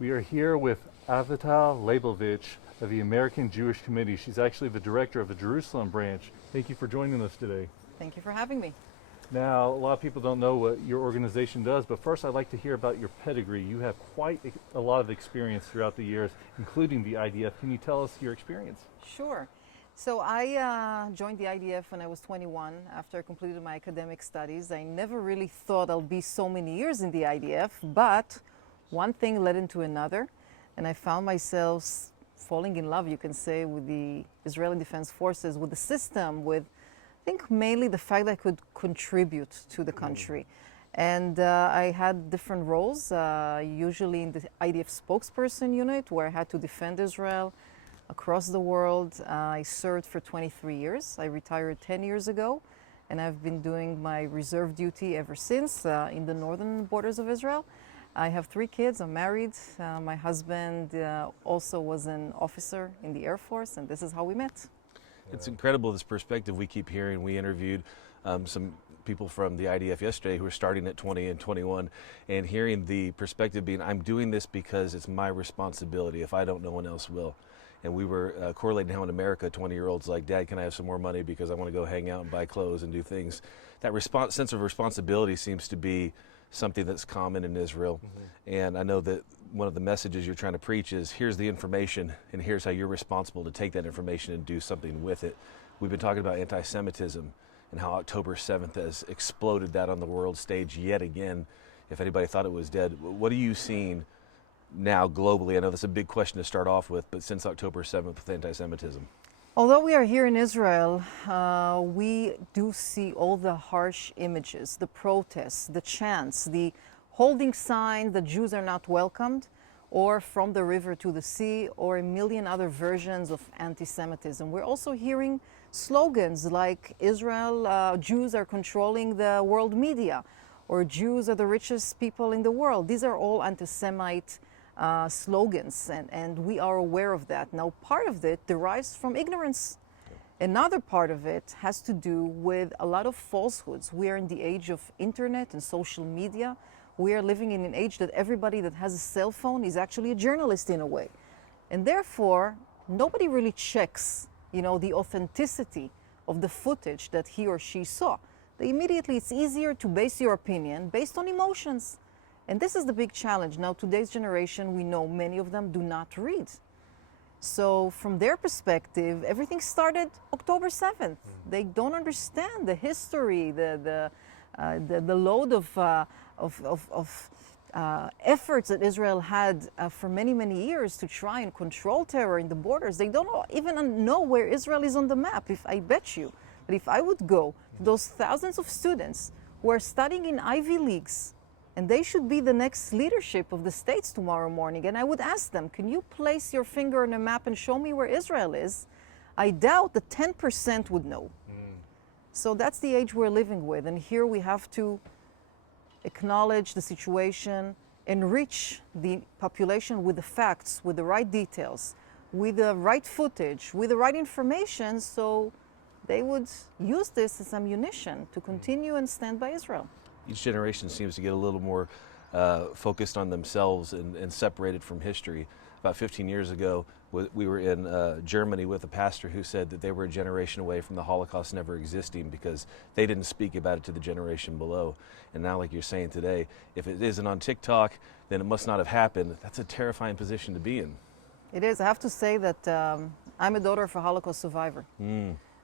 We are here with Avital Leibovich of the American Jewish Committee. She's actually the director of the Jerusalem branch. Thank you for joining us today. Thank you for having me. Now, a lot of people don't know what your organization does, but first I'd like to hear about your pedigree. You have quite a lot of experience throughout the years, including the IDF. Can you tell us your experience? Sure. So I joined the IDF when I was 21 after I completed my academic studies. I never really thought I'll be so many years in the IDF, but one thing led into another, and I found myself falling in love, you can say, with the Israeli Defense Forces, with the system, with I think mainly the fact that I could contribute to the country. And I had different roles, usually in the IDF spokesperson unit, where I had to defend Israel across the world. I served for 23 years. I retired 10 years ago, and I've been doing my reserve duty ever since in the northern borders of Israel. I have 3 kids. I'm married. My husband also was an officer in the Air Force, and this is how we met. It's incredible, this perspective we keep hearing. We interviewed some people from the IDF yesterday who are starting at 20 and 21, and hearing the perspective being, I'm doing this because it's my responsibility. If I don't, no one else will. And we were correlating how in America 20-year-olds like, Dad, can I have some more money because I want to go hang out and buy clothes and do things. That sense of responsibility seems to be something that's common in Israel. And I know that one of the messages you're trying to preach is, here's the information and here's how you're responsible to take that information and do something with it. We've been talking about anti-Semitism and how October 7th has exploded that on the world stage yet again. If anybody thought it was dead, what are you seeing now globally? I know that's a big question to start off with, but since October 7th with anti-Semitism. Although we are here in Israel, we do see all the harsh images, the protests, the chants, the holding signs that Jews are not welcomed, or from the river to the sea, or a million other versions of anti-Semitism. We're also hearing slogans like Jews are controlling the world media, or Jews are the richest people in the world. These are all anti-Semite slogans, and we are aware of that. Now, part of it derives from ignorance. Another part of it has to do with a lot of falsehoods. We are in the age of internet and social media. We are living in an age that everybody that has a cell phone is actually a journalist in a way. And therefore, nobody really checks, the authenticity of the footage that he or she saw. It's easier to base your opinion based on emotions. And this is the big challenge. Now, today's generation, we know many of them do not read. So from their perspective, everything started October 7th. They don't understand the history, the load of efforts that Israel had for many, many years to try and control terror in the borders. They don't even know where Israel is on the map. I bet you that if I would go to those thousands of students who are studying in Ivy Leagues, and they should be the next leadership of the states tomorrow morning, and I would ask them, can you place your finger on a map and show me where Israel is? I doubt that 10% would know. So that's the age we're living with, and here we have to acknowledge the situation, enrich the population with the facts, with the right details, with the right footage, with the right information, so they would use this as ammunition to continue and stand by Israel. Each generation seems to get a little more focused on themselves and separated from history. About 15 years ago, we were in Germany with a pastor who said that they were a generation away from the Holocaust never existing because they didn't speak about it to the generation below. And now, like you're saying today, if it isn't on TikTok, then it must not have happened. That's a terrifying position to be in. It is. I have to say that I'm a daughter of a Holocaust survivor.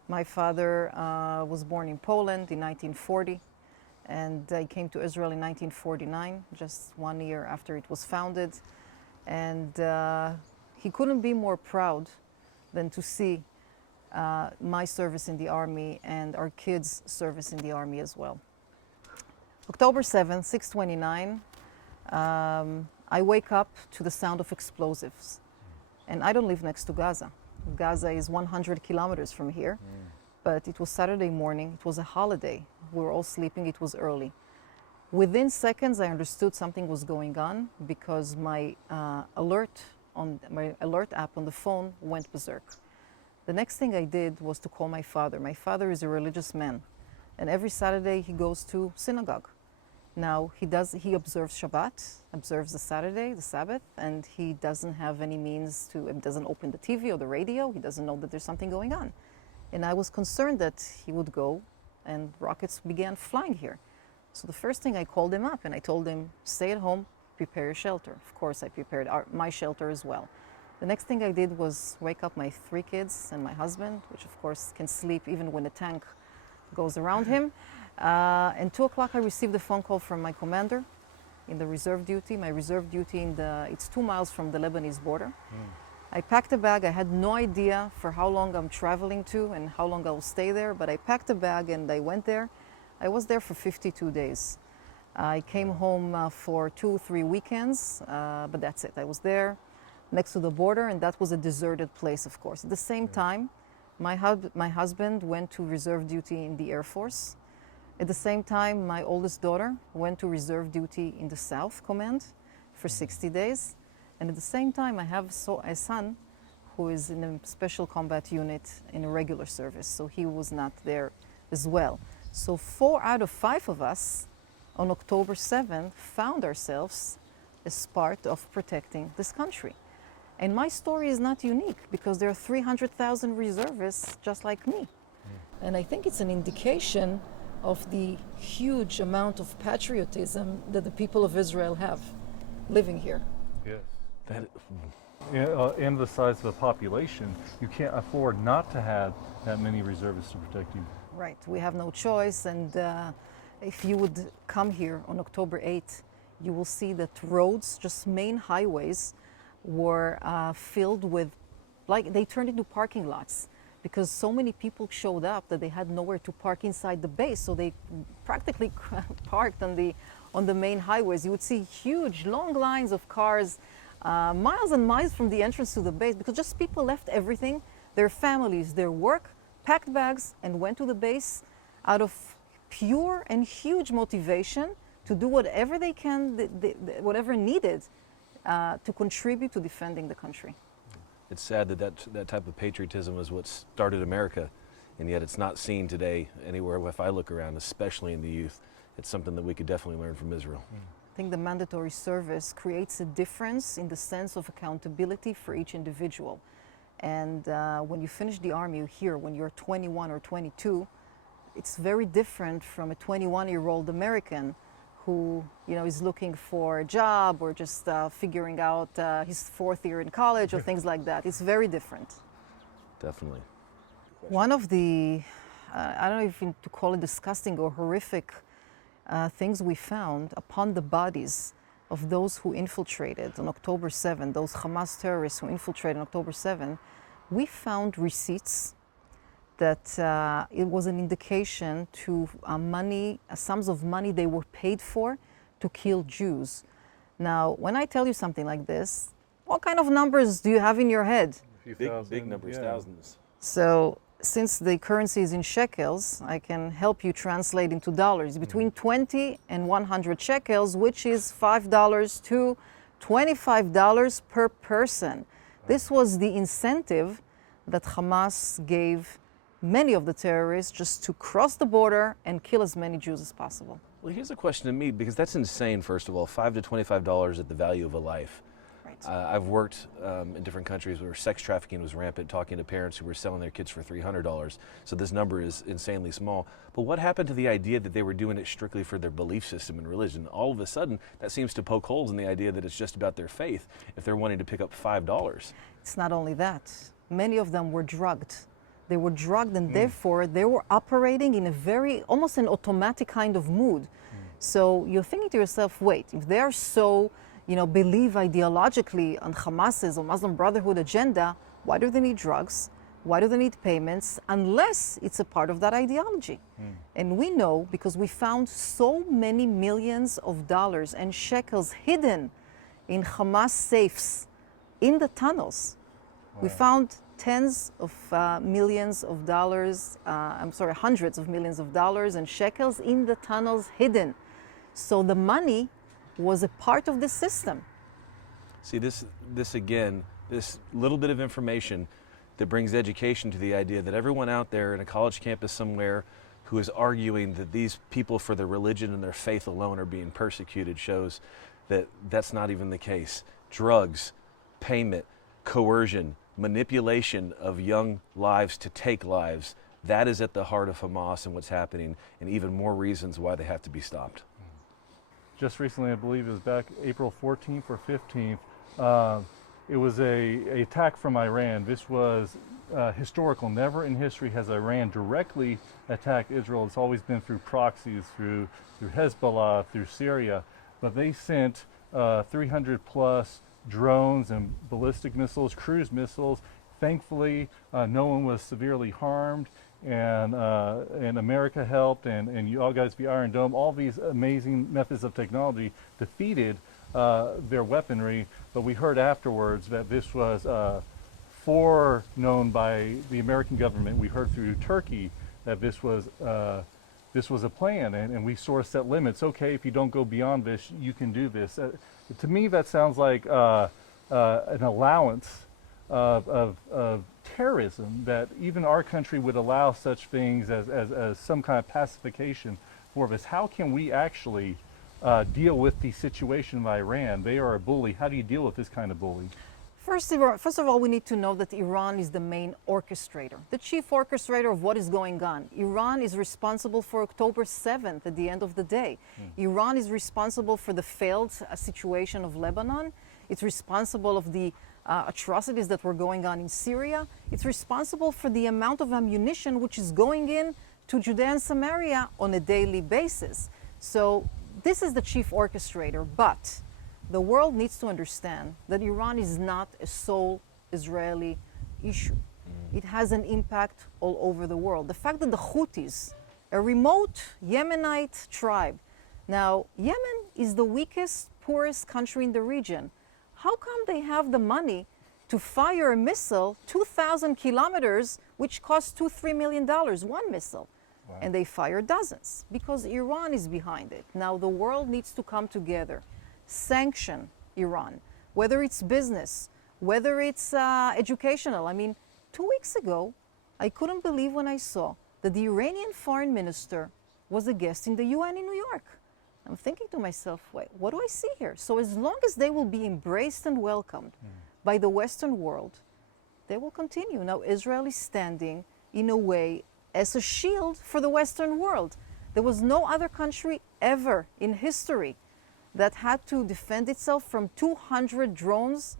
My father was born in Poland in 1940. And I came to Israel in 1949, just 1 year after it was founded. And he couldn't be more proud than to see my service in the army and our kids' service in the army as well. October 7th, 6:29, I wake up to the sound of explosives. And I don't live next to Gaza. Gaza is 100 kilometers from here. But it was Saturday morning, it was a holiday. We were all sleeping, it was early. Within seconds, I understood something was going on because my alert app on the phone went berserk. The next thing I did was to call my father. My father is a religious man, and every Saturday he goes to synagogue. Now, he observes Shabbat, observes the Saturday, the Sabbath, and he doesn't have any means to, doesn't open the TV or the radio. He doesn't know that there's something going on. And I was concerned that he would go and rockets began flying here. So the first thing, I called him up and I told him, stay at home, prepare your shelter. Of course, I prepared my shelter as well. The next thing I did was wake up my 3 kids and my husband, which of course can sleep even when a tank goes around him. And 2 o'clock I received a phone call from my commander in the reserve duty. My reserve duty it's 2 miles from the Lebanese border. I packed a bag. I had no idea for how long I'm traveling to and how long I will stay there, but I packed a bag and I went there. I was there for 52 days. I came home for 2-3 weekends, but that's it. I was there next to the border, and that was a deserted place, of course. At the same time, my husband went to reserve duty in the Air Force. At the same time, my oldest daughter went to reserve duty in the South Command for 60 days. And at the same time, I have a son who is in a special combat unit in a regular service, so he was not there as well. So 4 out of 5 of us on October 7th found ourselves as part of protecting this country. And my story is not unique because there are 300,000 reservists just like me. And I think it's an indication of the huge amount of patriotism that the people of Israel have living here. Yes. That, And the size of the population, you can't afford not to have that many reservists to protect you. Right, we have no choice, and if you would come here on October 8th, you will see that roads, just main highways, were filled with, like, they turned into parking lots because so many people showed up that they had nowhere to park inside the base, so they practically parked on the main highways. You would see huge, long lines of cars, miles and miles from the entrance to the base, because just people left everything, their families, their work, packed bags, and went to the base out of pure and huge motivation to do whatever they can, whatever needed to contribute to defending the country. it's sad that type of patriotism is what started America, and yet it's not seen today anywhere. If I look around, especially in the youth, it's something that we could definitely learn from Israel. I think the mandatory service creates a difference in the sense of accountability for each individual. And when you finish the army, you hear when you're 21 or 22, it's very different from a 21-year-old American who, you know, is looking for a job or just figuring out his 4th year in college or things like that. It's very different. Definitely. One of the, I don't know if to call it disgusting or horrific things we found upon the bodies of those who infiltrated on October 7, those Hamas terrorists who infiltrated on October 7, we found receipts that it was an indication to sums of money they were paid for to kill Jews. Now, when I tell you something like this, what kind of numbers do you have in your head? Big numbers, thousands. So, since the currency is in shekels, I can help you translate into dollars. Between 20 and 100 shekels, which is $5 to $25 per person. This was the incentive that Hamas gave many of the terrorists just to cross the border and kill as many Jews as possible. Well, here's a question to me, because that's insane, first of all, $5 to $25 at the value of a life. Right. I've worked in different countries where sex trafficking was rampant, talking to parents who were selling their kids for $300. So this number is insanely small. But what happened to the idea that they were doing it strictly for their belief system and religion? All of a sudden, that seems to poke holes in the idea that it's just about their faith if they're wanting to pick up $5. It's not only that. Many of them were drugged. They were drugged, and therefore they were operating in a very, almost an automatic kind of mood. So you're thinking to yourself, wait, if they're so, you know, believe ideologically on Hamas's or Muslim Brotherhood agenda, why do they need drugs? Why do they need payments? Unless it's a part of that ideology. And we know, because we found so many millions of dollars and shekels hidden in Hamas safes in the tunnels. We found tens of millions of dollars, hundreds of millions of dollars and shekels in the tunnels hidden. So the money was a part of the system. See, this again, this little bit of information that brings education to the idea that everyone out there in a college campus somewhere who is arguing that these people for their religion and their faith alone are being persecuted shows that that's not even the case. Drugs, payment, coercion, manipulation of young lives to take lives, that is at the heart of Hamas and what's happening, and even more reasons why they have to be stopped. Just recently, I believe it was back April 14th or 15th, it was a attack from Iran. This was historical. Never in history has Iran directly attacked Israel. It's always been through proxies, through Hezbollah, through Syria. But they sent 300 plus drones and ballistic missiles, cruise missiles. Thankfully, no one was severely harmed, and America helped, and you all guys, the Iron Dome, all these amazing methods of technology defeated their weaponry. But we heard afterwards that this was foreknown by the American government. We heard through Turkey that this was a plan, and we sort of set limits. Okay, if you don't go beyond this, you can do this. To me, that sounds like an allowance of terrorism, that even our country would allow such things as some kind of pacification for this. How can we actually deal with the situation of Iran? They are a bully. How do you deal with this kind of bully? First of all, we need to know that Iran is the main orchestrator, the chief orchestrator of what is going on. Iran is responsible for October 7th at the end of the day. Iran is responsible for the failed situation of Lebanon. It's responsible of the atrocities that were going on in Syria. It's responsible for the amount of ammunition which is going in to Judea and Samaria on a daily basis. So this is the chief orchestrator, but the world needs to understand that Iran is not a sole Israeli issue. It has an impact all over the world. The fact that the Houthis, a remote Yemenite tribe, now Yemen is the weakest, poorest country in the region. How come they have the money to fire a missile 2,000 kilometers, which costs $2-3 million, one missile? Wow. And they fire dozens because Iran is behind it. Now the world needs to come together, sanction Iran, whether it's business, whether it's educational. I mean, 2 weeks ago, I couldn't believe when I saw that the Iranian foreign minister was a guest in the UN in New York. I'm thinking to myself, wait, what do I see here? So as long as they will be embraced and welcomed by the Western world, they will continue. Now Israel is standing in a way as a shield for the Western world. There was no other country ever in history that had to defend itself from 200 drones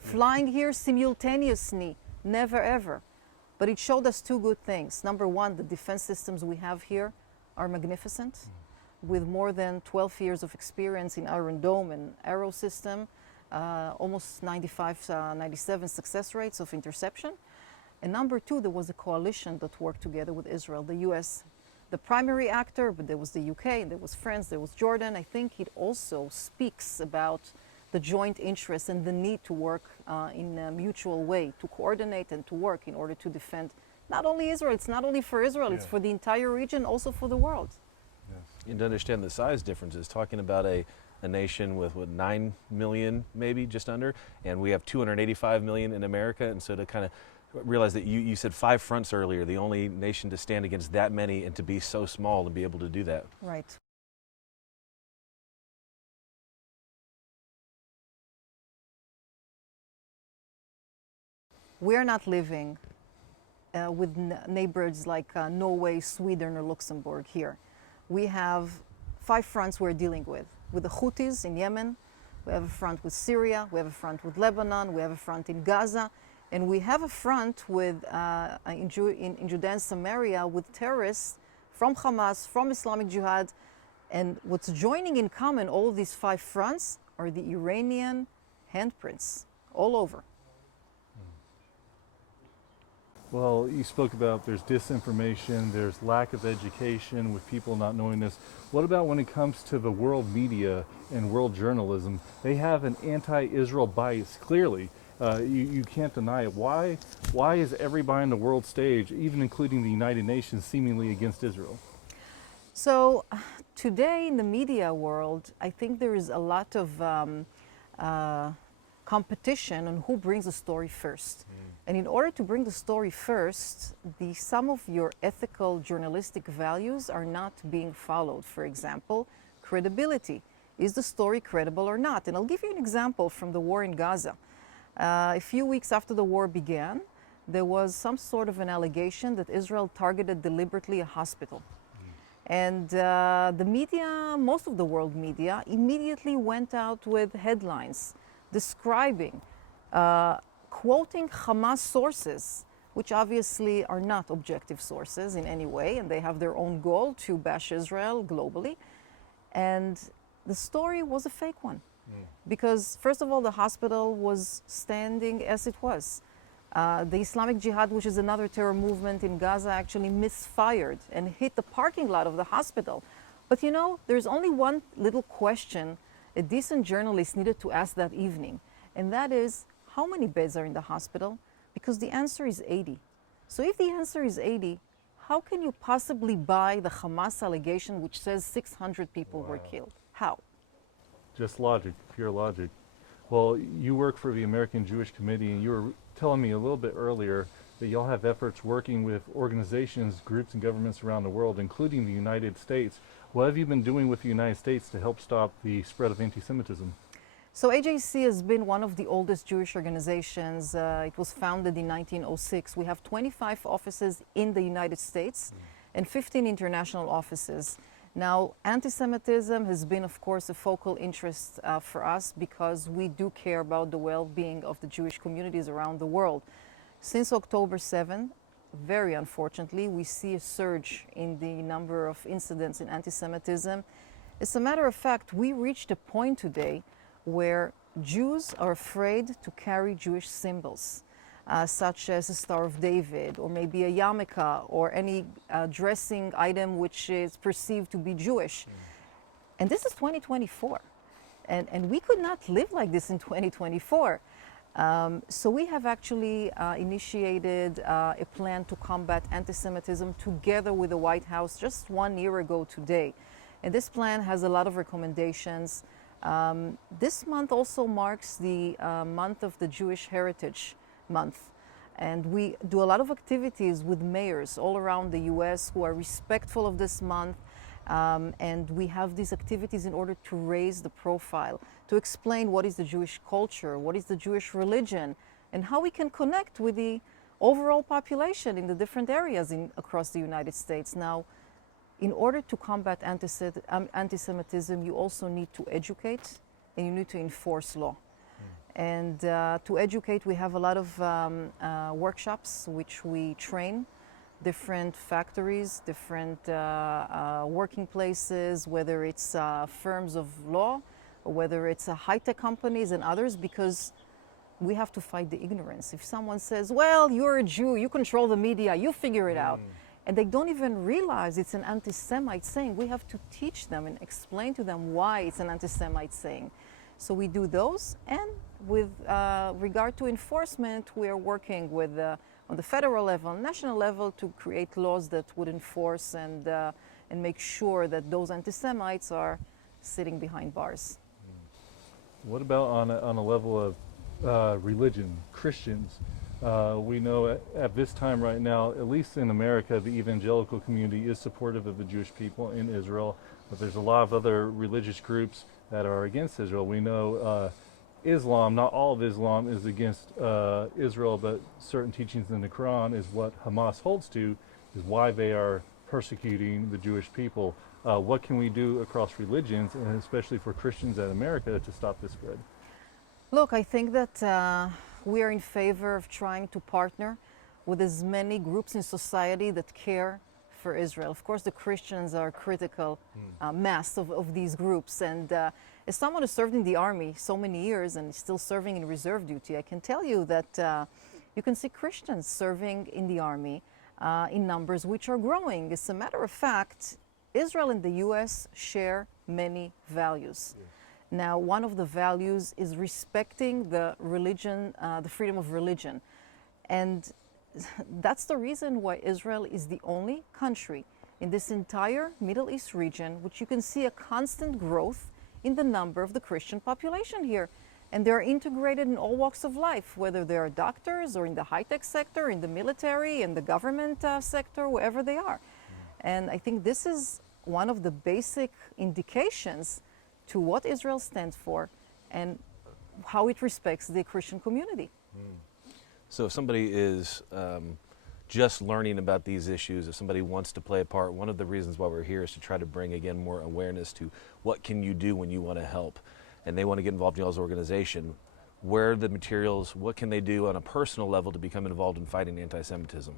flying here simultaneously. Never ever. But it showed us two good things. Number one, the defense systems we have here are magnificent, with more than 12 years of experience in Iron Dome and Arrow system, almost 97 success rates of interception. And number two, there was a coalition that worked together with Israel, the US, the primary actor, but there was the UK, there was France, there was Jordan. I think it also speaks about the joint interest and the need to work in a mutual way, to coordinate and to work in order to defend not only Israel, it's not only for Israel, it's for the entire region, also for the world. Yes. And to understand the size differences, talking about a nation with 9 million, maybe just under, and we have 285 million in America, and so to kind of realize that you said 5 fronts earlier, the only nation to stand against that many and to be so small and be able to do that. Right. We are not living with neighbors like Norway, Sweden, or Luxembourg here. We have 5 fronts we're dealing with the Houthis in Yemen, we have a front with Syria, we have a front with Lebanon, we have a front in Gaza, and we have a front with, in Judea and Samaria with terrorists from Hamas, from Islamic Jihad. And what's joining in common all of these 5 fronts are the Iranian handprints all over. Well, you spoke about there's disinformation, there's lack of education with people not knowing this. What about when it comes to the world media and world journalism? They have an anti-Israel bias, clearly. You can't deny it. Why is everybody on the world stage, even including the United Nations, seemingly against Israel? So today in the media world, I think there is a lot of competition on who brings the story first. And in order to bring the story first, some of your ethical journalistic values are not being followed. For example, credibility. Is the story credible or not? And I'll give you an example from the war in Gaza. A few weeks after the war began, there was some sort of an allegation that Israel targeted deliberately a hospital. And the media, most of the world media, immediately went out with headlines describing, quoting Hamas sources, which obviously are not objective sources in any way, and they have their own goal to bash Israel globally. And the story was a fake one. Because, first of all, the hospital was standing as it was. The Islamic Jihad, which is another terror movement in Gaza, actually misfired and hit the parking lot of the hospital. But you know, there's only one little question a decent journalist needed to ask that evening, and that is, how many beds are in the hospital? Because the answer is 80. So if the answer is 80, how can you possibly buy the Hamas allegation which says 600 people were killed? How? Just logic, pure logic. Well, you work for the American Jewish Committee, and you were telling me a little bit earlier that y'all have efforts working with organizations, groups, and governments around the world, including the United States. What have you been doing with the United States to help stop the spread of anti-Semitism? So AJC has been one of the oldest Jewish organizations. It was founded in 1906. We have 25 offices in the United States and 15 international offices. Now, anti-Semitism has been, of course, a focal interest for us because we do care about the well-being of the Jewish communities around the world. Since October 7, very unfortunately, we see a surge in the number of incidents in anti-Semitism. As a matter of fact, we reached a point today where Jews are afraid to carry Jewish symbols, such as the Star of David, or maybe a yarmulke, or any dressing item which is perceived to be Jewish. And this is 2024. And we could not live like this in 2024. So we have actually initiated a plan to combat anti-Semitism together with the White House just 1 year ago today. And this plan has a lot of recommendations. This month also marks the month of the Jewish Heritage Month. And we do a lot of activities with mayors all around the US who are respectful of this month. And we have these activities in order to raise the profile, to explain what is the Jewish culture, what is the Jewish religion, and how we can connect with the overall population in the different areas across the United States. Now, in order to combat anti-Semitism, you also need to educate and you need to enforce law. And to educate, we have a lot of workshops which we train different factories, different working places, whether it's firms of law, or whether it's high-tech companies and others, because we have to fight the ignorance. If someone says, well, you're a Jew, you control the media, you figure it out, and they don't even realize it's an anti-Semite saying, we have to teach them and explain to them why it's an anti-Semite saying. So we do those, and with regard to enforcement, we are working with on the federal level, national level, to create laws that would enforce and make sure that those anti-Semites are sitting behind bars. What about on a level of religion, Christians? We know at this time right now, at least in America, the evangelical community is supportive of the Jewish people in Israel, but there's a lot of other religious groups that are against Israel. We know Islam, not all of Islam is against Israel, but certain teachings in the Quran is what Hamas holds to, is why they are persecuting the Jewish people. What can we do across religions, and especially for Christians in America, to stop this spread? Look, I think that we are in favor of trying to partner with as many groups in society that care for Israel. Of course, the Christians are critical mass of these groups. And as someone who served in the army so many years and is still serving in reserve duty, I can tell you that you can see Christians serving in the army in numbers which are growing. As a matter of fact, Israel and the US share many values. Yes. Now, one of the values is respecting the religion, the freedom of religion. And that's the reason why Israel is the only country in this entire Middle East region which you can see a constant growth in the number of the Christian population here. And they're integrated in all walks of life, whether they're doctors or in the high-tech sector, in the military, in the government sector, wherever they are. And I think this is one of the basic indications to what Israel stands for and how it respects the Christian community. So if somebody is just learning about these issues, if somebody wants to play a part, one of the reasons why we're here is to try to bring, again, more awareness to what can you do when you want to help, and they want to get involved in y'all's organization. Where are the materials? What can they do on a personal level to become involved in fighting anti-Semitism?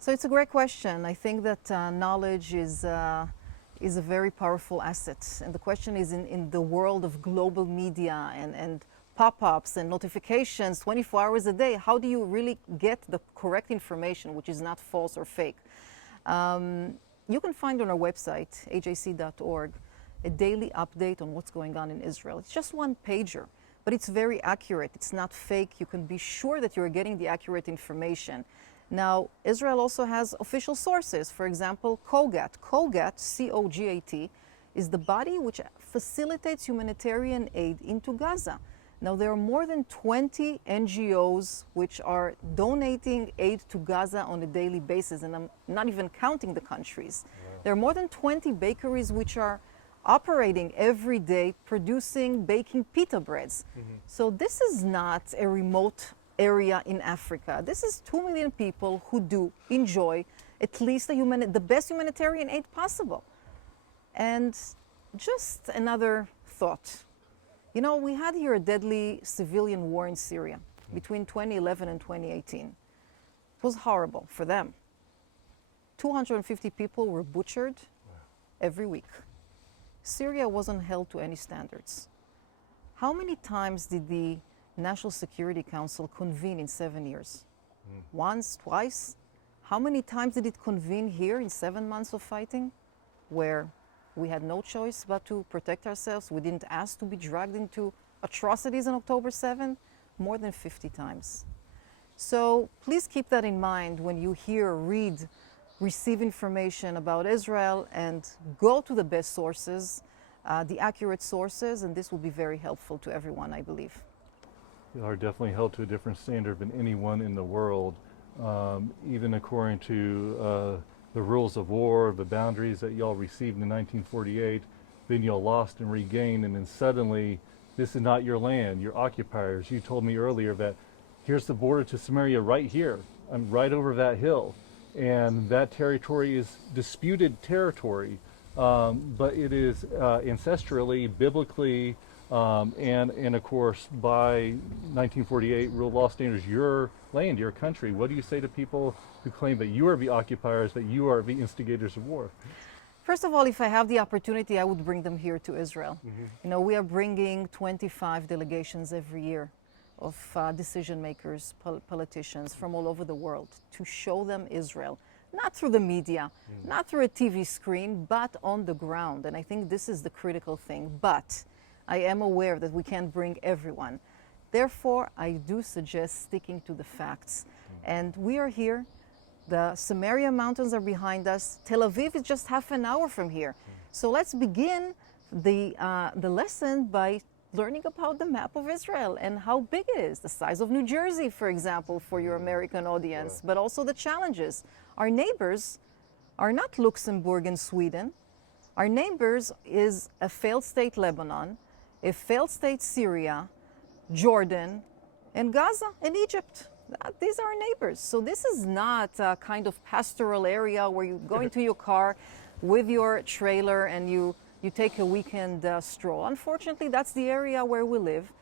So it's a great question. I think that knowledge is a very powerful asset. And the question is, in the world of global media and pop-ups and notifications 24 hours a day, how do you really get the correct information, which is not false or fake? You can find on our website, ajc.org, a daily update on what's going on in Israel. It's just one pager, but it's very accurate. It's not fake. You can be sure that you're getting the accurate information. Now, Israel also has official sources. For example, COGAT. COGAT, C-O-G-A-T, is the body which facilitates humanitarian aid into Gaza. Now, there are more than 20 NGOs which are donating aid to Gaza on a daily basis, and I'm not even counting the countries. Wow. There are more than 20 bakeries which are operating every day, producing, baking pita breads. So this is not a remote area in Africa. This is 2 million people who do enjoy at least the best humanitarian aid possible. And just another thought. You know, we had here a deadly civilian war in Syria between 2011 and 2018. It was horrible for them. 250 people were butchered every week. Syria wasn't held to any standards. How many times did the National Security Council convene in 7 years? Once, twice? How many times did it convene here in 7 months of fighting, where we had no choice but to protect ourselves? We didn't ask to be dragged into atrocities on October 7th? More than 50 times. So please keep that in mind when you hear, read, receive information about Israel, and go to the best sources, the accurate sources, and this will be very helpful to everyone, I believe. You are definitely held to a different standard than anyone in the world, even according to the rules of war, the boundaries that y'all received in 1948, then y'all lost and regained, and then suddenly this is not your land, you're occupiers. You told me earlier that here's the border to Samaria right here, right over that hill, and that territory is disputed territory, but it is ancestrally, biblically, and of course by 1948 rule law standards, your land, your country. What do you say to people who claim that you are the occupiers, that you are the instigators of war? First of all, if I have the opportunity, I would bring them here to Israel. You know, we are bringing 25 delegations every year of decision makers, politicians from all over the world to show them Israel, not through the media, not through a TV screen, but on the ground. And I think this is the critical thing. But I am aware that we can't bring everyone. Therefore, I do suggest sticking to the facts. And we are here. The Samaria Mountains are behind us. Tel Aviv is just half an hour from here. So let's begin the lesson by learning about the map of Israel and how big it is, the size of New Jersey, for example, for your American audience, but also the challenges. Our neighbors are not Luxembourg and Sweden. Our neighbors is a failed state Lebanon, a failed state Syria, Jordan, and Gaza and Egypt. These are our neighbors. So this is not a kind of pastoral area where you go into your car with your trailer and you take a weekend stroll. Unfortunately, that's the area where we live.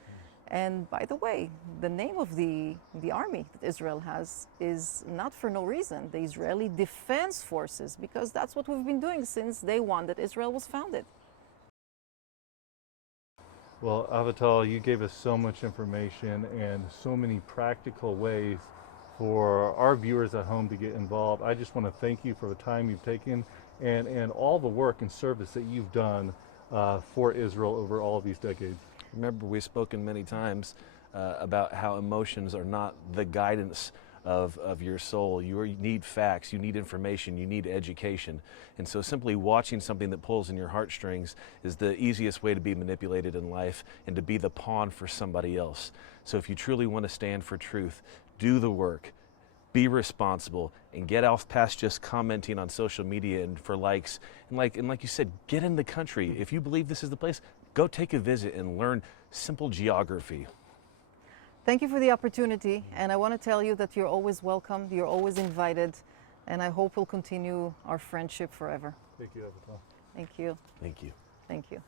And by the way, the name of the army that Israel has is not for no reason, the Israeli Defense Forces, because that's what we've been doing since day one that Israel was founded. Well, Avital, you gave us so much information and so many practical ways for our viewers at home to get involved. I just want to thank you for the time you've taken and all the work and service that you've done for Israel over all of these decades. Remember, we've spoken many times about how emotions are not the guidance of your soul. You need facts, you need information, you need education. And so simply watching something that pulls in your heartstrings is the easiest way to be manipulated in life and to be the pawn for somebody else. So if you truly want to stand for truth, do the work, be responsible, and get off past just commenting on social media and for likes. And like you said, get in the country. If you believe this is the place, go take a visit and learn simple geography. Thank you for the opportunity, and I want to tell you that you're always welcome, you're always invited, and I hope we'll continue our friendship forever. Thank you, Avital. Thank you. Thank you. Thank you.